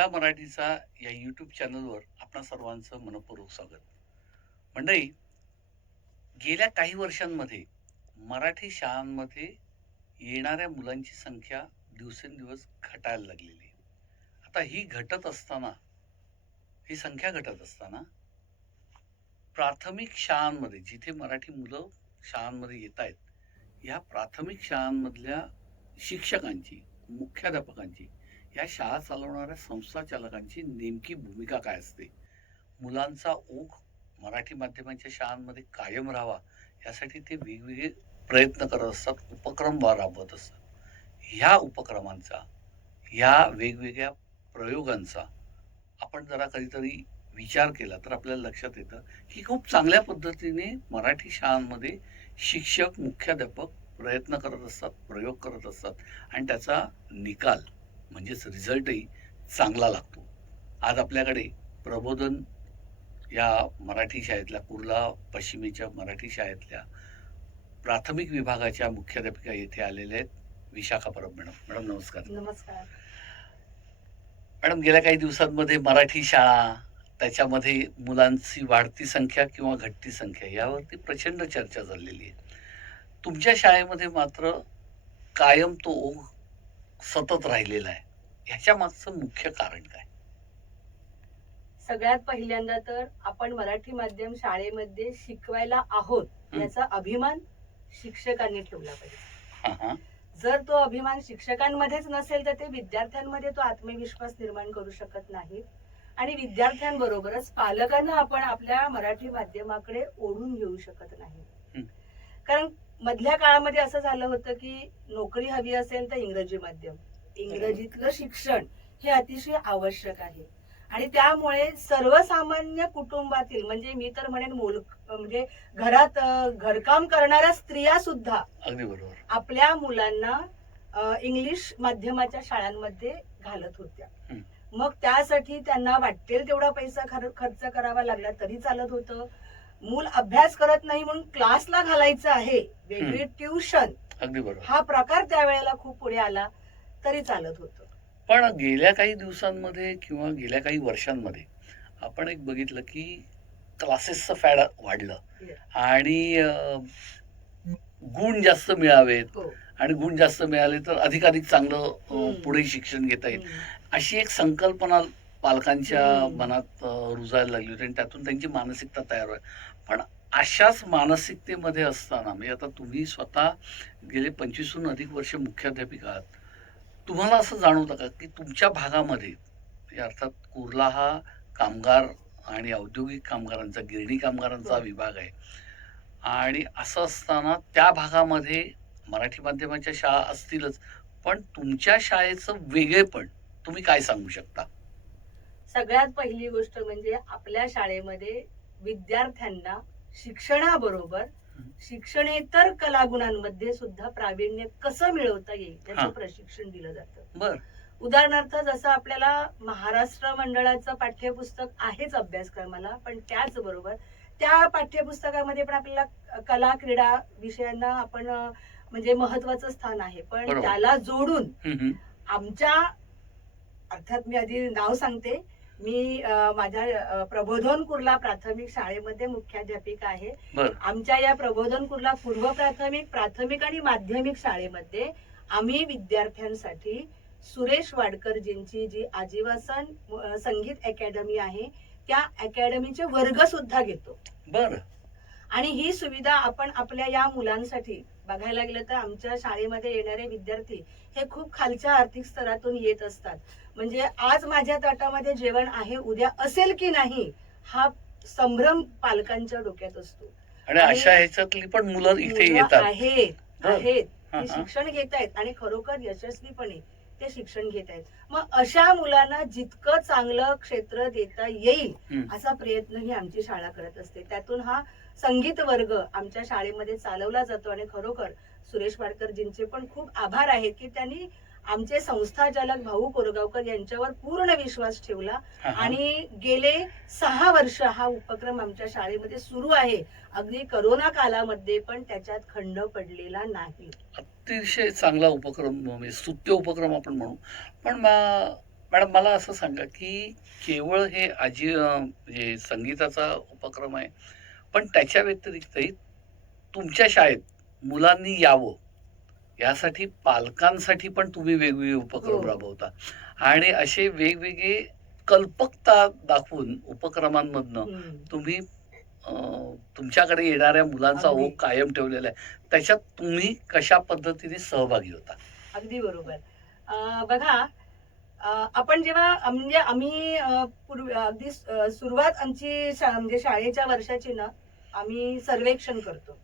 नमस्कार मराठीचा या यूट्यूब चॅनलवर आपणा सर्वांचं मनपूर्वक स्वागत. मंडळी गेल्या काही वर्षांमध्ये मराठी शाळांमध्ये येणाऱ्या मुलांची संख्या दिवसेंदिवस घटायला लागलेली आता ही घटत असताना ही संख्या घटत असताना प्राथमिक शाळांमध्ये जिथे मराठी मुलं शाळांमध्ये येत आहेत या प्राथमिक शाळांमधल्या शिक्षकांची मुख्याध्यापकांची या शाळा चालवणाऱ्या संस्था चालकांची नेमकी भूमिका काय असते? मुलांचा ओघ मराठी माध्यमांच्या शाळांमध्ये कायम राहावा यासाठी ते वेगवेगळे प्रयत्न करत असतात उपक्रम राबवत असतात. ह्या उपक्रमांचा ह्या वेगवेगळ्या प्रयोगांचा आपण जरा कधीतरी विचार केला तर आपल्याला लक्षात येतं की खूप चांगल्या पद्धतीने मराठी शाळांमध्ये शिक्षक मुख्याध्यापक प्रयत्न करत असतात प्रयोग करत असतात आणि त्याचा निकाल म्हणजेच रिझल्टही चांगला लागतो. आज आपल्याकडे प्रबोधन या मराठी शाळेतल्या कुर्ला पश्चिमेच्या मराठी शाळेतल्या प्राथमिक विभागाच्या मुख्याध्यापिका येथे आलेल्या आहेत विशाखा परब मॅडम. मॅडम नमस्कार. नमस्कार. मॅडम गेल्या काही दिवसांमध्ये मराठी शाळा त्याच्यामध्ये मुलांची वाढती संख्या किंवा घटती संख्या यावरती प्रचंड चर्चा झालेली आहे. तुमच्या शाळेमध्ये मात्र कायम तो ओघ सतत राहिलेला आहे. ह्याच्या मागचं मुख्य कारण काय? सगळ्यात पहिल्यांदा तर आपण मराठी माध्यम शाळेमध्ये शिकवायला आहोत. याचा अभिमान शिक्षकांनी ठेवला पाहिजे. जर तो अभिमान शिक्षकांमध्येच नसेल तर ते विद्यार्थ्यांमध्ये तो आत्मविश्वास निर्माण करू शकत नाही आणि विद्यार्थ्यांबरोबरच पालकांना आपण आपल्या मराठी माध्यमाकडे ओढून घेऊ शकत नाही. कारण मधल्या काळामध्ये असं झालं होतं की नोकरी हवी असेल तर इंग्रजी माध्यम इंग्रजीतलं शिक्षण हे अतिशय आवश्यक आहे. आणि त्यामुळे सर्वसामान्य कुटुंबातील म्हणजे मी तर म्हणेन मोल म्हणजे घरात घरकाम करणाऱ्या स्त्रिया सुद्धा आपल्या मुलांना इंग्लिश माध्यमाच्या शाळांमध्ये घालत होत्या. मग त्यासाठी त्यांना वाटेल तेवढा पैसा खर- खर्च करावा लागला तरी चालत होतं. मूल अभ्यास करत नाही म्हणून क्लासला घालायचं आहे वेगळी ट्युशन अगदी बरोबर हा प्रकार त्यावेळेला खूप पुढे आला तरी चालत होतं पण गेल्या काही दिवसांमध्ये किंवा गेल्या काही वर्षांमध्ये आपण एक बघितलं की क्लासेसचं फॅड वाढलं. आणि गुण जास्त मिळावेत हो आणि गुण जास्त मिळाले तर अधिकाधिक चांगलं. पुढे शिक्षण घेता येईल. अशी एक संकल्पना पालकांच्या. मनात रुजायला लागली होती आणि त्यातून त्यांची मानसिकता तयार व्हाय पण अशाच मानसिकतेमध्ये असताना म्हणजे आता तुम्ही स्वतः गेले पंचवीसहून अधिक वर्ष मुख्याध्यापिका आहात. तुम्हाला असं जाणवतं का की तुमच्या भागामध्ये म्हणजे अर्थात कुर्ला हा कामगार आणि औद्योगिक कामगारांचा गिरणी कामगारांचा हो. विभाग आहे. आणि असं असताना त्या भागामध्ये मराठी माध्यमाच्या शाळा असतीलच पण तुमच्या शाळेचं वेगळेपण तुम्ही काय सांगू शकता? सगळ्यात पहिली गोष्ट म्हणजे आपल्या शाळेमध्ये विद्यार्थ्यांना शिक्षणाबरोबर शिक्षणेतर कलागुणांमध्ये सुद्धा प्रावीण्य कसं मिळवता येईल. त्याचं प्रशिक्षण दिलं जातं बर उदाहरणार्थ जसं आपल्याला महाराष्ट्र मंडळाचं पाठ्यपुस्तक आहेच अभ्यासक्रमाला पण त्याचबरोबर त्या पाठ्यपुस्तकामध्ये पण आपल्याला कला क्रीडा विषयांना आपण म्हणजे महत्वाचं स्थान आहे पण. त्याला जोडून. आमच्या अर्थात मी आधी नाव सांगते मी माझ्या प्रबोधन कुर्ला प्राथमिक शाळेमध्ये मुख्याध्यापिका आहे. आमच्या या प्रबोधन कुर्ला पूर्व प्राथमिक प्राथमिक आणि माध्यमिक शाळेमध्ये आम्ही विद्यार्थ्यांसाठी सुरेश वाडकरजींची जी आजीवासन संगीत अकॅडमी आहे त्या अकॅडमीचे वर्ग सुद्धा घेतो. बर. आणि ही सुविधा आपण आपल्या या मुलांसाठी बघायला गेलं तर आमच्या शाळेमध्ये येणारे विद्यार्थी हे खूप खालच्या आर्थिक स्तरातून येत असतात म्हणजे आज माझ्या ताटामध्ये जेवण आहे उद्या असेल की नाही हा संभ्रम पालकांच्या डोक्यात असतो आणि अशा ह्याच्यातली पण मुलं इथे येतात आहेत. आहेत. शिक्षण घेत आहेत आणि खरोखर यशस्वीपणे ते शिक्षण घेत आहेत मग अशा मुलांना जितकं चांगलं क्षेत्र देता येईल. असा प्रयत्नही आमची शाळा करत असते त्यातून हा संगीत वर्ग आमच्या शाळेमध्ये चालवला जातो आणि खरोखर सुरेश वाडकरजींचे पण खूप आभार आहेत की त्यांनी आमचे संस्थाचालक भाऊ कोरगावकर यांच्यावर पूर्ण विश्वास ठेवला. हा, हा. आणि गेले सहा वर्ष हा उपक्रम आमच्या शाळेमध्ये सुरू आहे. अगदी करोना कालामध्ये पण त्याच्यात खंड पडलेला नाही. अतिशय चांगला उपक्रम म्हणजे स्तुत्य उपक्रम आपण म्हणू. पण मॅडम मला असं सांगा की केवळ हे आजी म्हणजे संगीताचा उपक्रम आहे पण त्याच्या व्यतिरिक्तही तुमच्या शाळेत मुलांनी यावं यासाठी पालकांसाठी पण तुम्ही वेगवेगळे उपक्रम हो. राबवता आणि असे वेगवेगळे कल्पकता दाखवून उपक्रमांमधनं. तुम्ही तुमच्याकडे येणाऱ्या मुलांचा. ओघ कायम ठेवलेला आहे त्याच्यात तुम्ही कशा पद्धतीने सहभागी होता अगदी बरोबर बघा आपण जेव्हा म्हणजे आम्ही पूर्वी अगदी सुरुवात आमची म्हणजे शाळेच्या वर्षाची ना आम्ही सर्वेक्षण करतो.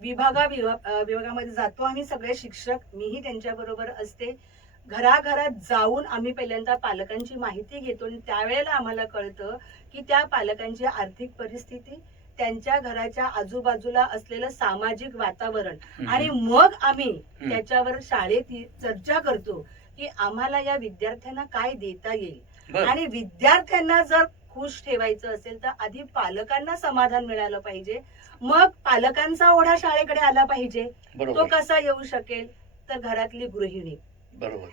विभागा विभागामध्ये जातो आम्ही सगळे शिक्षक मीही त्यांच्या बरोबर असते घराघरात जाऊन आम्ही पहिल्यांदा पालकांची माहिती घेतो आणि त्यावेळेला आम्हाला कळतं की त्या पालकांची आर्थिक परिस्थिती त्यांच्या घराच्या आजूबाजूला असलेलं सामाजिक वातावरण आणि मग आम्ही. त्याच्यावर शाळेत चर्चा करतो की आम्हाला या विद्यार्थ्यांना काय देता येईल. आणि विद्यार्थ्यांना जर खुश ठेवायचं असेल तर आधी पालकांना समाधान मिळालं पाहिजे. मग पालकांचा ओढा शाळेकडे आला पाहिजे. तो कसा येऊ शकेल? तर घरातली गृहिणी. बरोबर.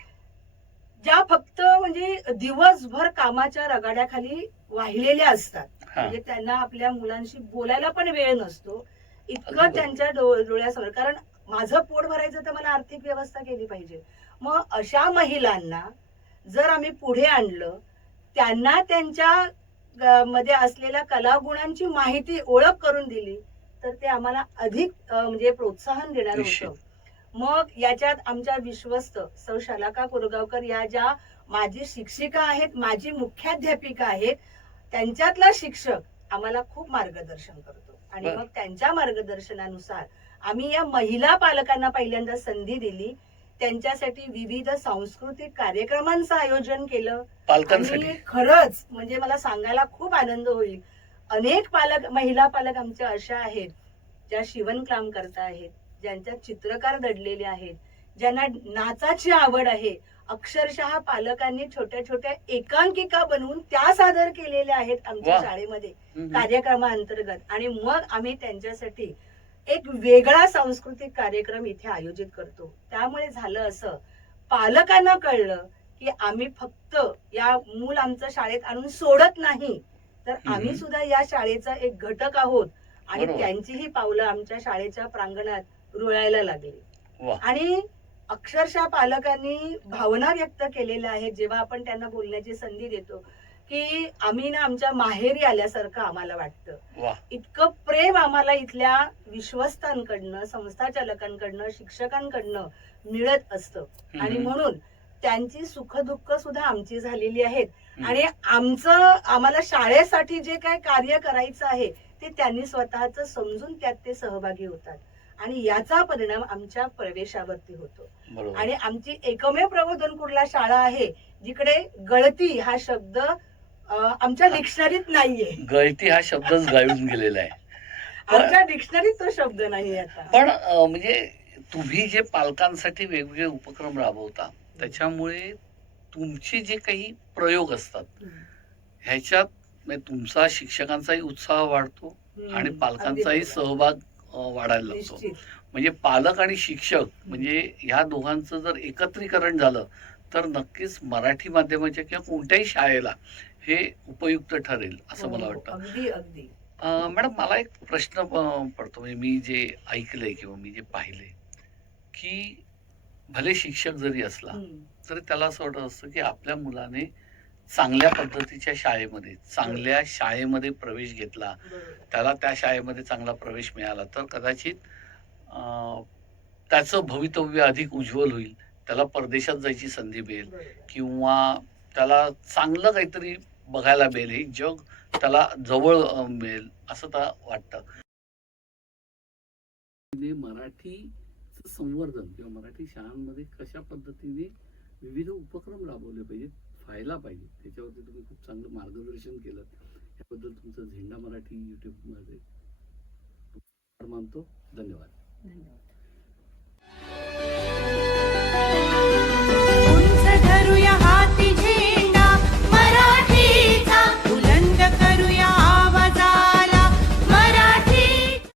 ज्या फक्त म्हणजे दिवसभर कामाच्या रगाड्याखाली वाहिलेल्या असतात म्हणजे त्यांना आपल्या मुलांशी बोलायला पण वेळ नसतो. इतकं. त्यांच्या डोळ्यासमोर. कारण माझं पोट भरायचं तर मला आर्थिक व्यवस्था केली पाहिजे. मग अशा महिलांना जर आम्ही पुढे आणलं त्यांना त्यांच्या मध्ये असलेल्या कलागुणांची माहिती ओळख करून दिली तर ते आम्हाला अधिक म्हणजे प्रोत्साहन देणार. होतं मग याच्यात आमच्या विश्वस्त सौ शलाका कोरगावकर या ज्या माझी शिक्षिका आहेत माझी मुख्याध्यापिका आहेत त्यांच्यातला शिक्षक आम्हाला खूप मार्गदर्शन करतो आणि. मग त्यांच्या मार्गदर्शनानुसार आम्ही या महिला पालकांना पहिल्यांदा संधी दिली त्यांच्यासाठी विविध सांस्कृतिक कार्यक्रमांचं आयोजन केलं. आणि खरंच म्हणजे मला सांगायला खूप आनंद होईल. अनेक पालक महिला पालक आमच्या अशा आहेत ज्या शिवणकाम करता आहेत ज्यांच्यात चित्रकार दडलेले आहेत ज्यांना नाचाची आवड आहे. अक्षरशः पालकांनी छोट्या छोट्या एकांकिका बनवून त्या सादर केलेल्या आहेत आमच्या. शाळेमध्ये. कार्यक्रमाअंतर्गत आणि मग आम्ही त्यांच्यासाठी एक वेगळा सांस्कृतिक कार्यक्रम इथे आयोजित करतो त्यामुळे झालं असं पालकांना कळलं की आम्ही फक्त या मूल आमचं शाळेत आणून सोडत नाही तर आम्ही. सुद्धा या शाळेचा एक घटक आहोत आणि. त्यांचीही पावलं आमच्या शाळेच्या प्रांगणात रुळायला लागली. आणि अक्षरशः पालकांनी भावना व्यक्त केलेल्या आहेत जेव्हा आपण त्यांना बोलण्याची संधी देतो की आम्ही ना आमच्या माहेरी आल्यासारखं आम्हाला वाटतं. इतकं प्रेम आम्हाला इथल्या विश्वस्तांकडनं संस्थाचालकांकडनं शिक्षकांकडनं मिळत असतं. आणि. म्हणून त्यांची सुख दुःख सुद्धा आमची झालेली आहेत. आणि आमचं आम्हाला शाळेसाठी जे काय कार्य करायचं आहे ते त्यांनी स्वतःच समजून त्यात ते सहभागी होतात. आणि याचा परिणाम आमच्या प्रवेशावरती होतो. आणि आमची एकमेव प्रबोधन कुर्ला शाळा आहे जिकडे गळती हा शब्द आमच्या डिक्शनरीत नाहीये गळती हा शब्दच गाळून गेलेला आहे आमच्या डिक्शनरीत तो शब्द नाहीये आता पण अं, म्हणजे तुम्ही जे पालकांसाठी वेगवेगळे उपक्रम राबवता त्याच्यामुळे तुमचे जे काही प्रयोग असतात. ह्याच्यात म्हणजे तुमचा शिक्षकांचाही उत्साह वाढतो. आणि पालकांचाही. सहभाग अं, वाढायला लागतो निश्चित म्हणजे पालक आणि शिक्षक म्हणजे ह्या दोघांचं जर एकत्रीकरण झालं तर नक्कीच मराठी माध्यमाच्या किंवा कोणत्याही शाळेला हे उपयुक्त ठरेल असं मला हो, वाटतं अगदी अं, मॅडम मला एक प्रश्न पडतो म्हणजे मी जे ऐकलंय किंवा मी जे पाहिलंय की भले शिक्षक जरी असला. तरी त्याला असं वाटत असतं की आपल्या मुलाने चांगल्या पद्धतीच्या शाळेमध्ये चांगल्या शाळेमध्ये प्रवेश घेतला. त्याला त्या शाळेमध्ये चांगला प्रवेश मिळाला तर कदाचित त्याचं भवितव्य अधिक उज्ज्वल होईल. त्याला परदेशात जायची संधी मिळेल. किंवा त्याला चांगलं काहीतरी बघायला मिळेल. हे जग त्याला जवळ मिळेल असं त्याला वाटतं. मराठी संवर्धन किंवा मराठी शाळांमध्ये कशा पद्धतीने विविध उपक्रम राबवले पाहिजेत व्हायला पाहिजे त्याच्यावरती तुम्ही खूप चांगलं मार्गदर्शन केलं. याबद्दल तुमचं झेंडा मराठी युट्यूबमध्ये मानतो. धन्यवाद. 何ん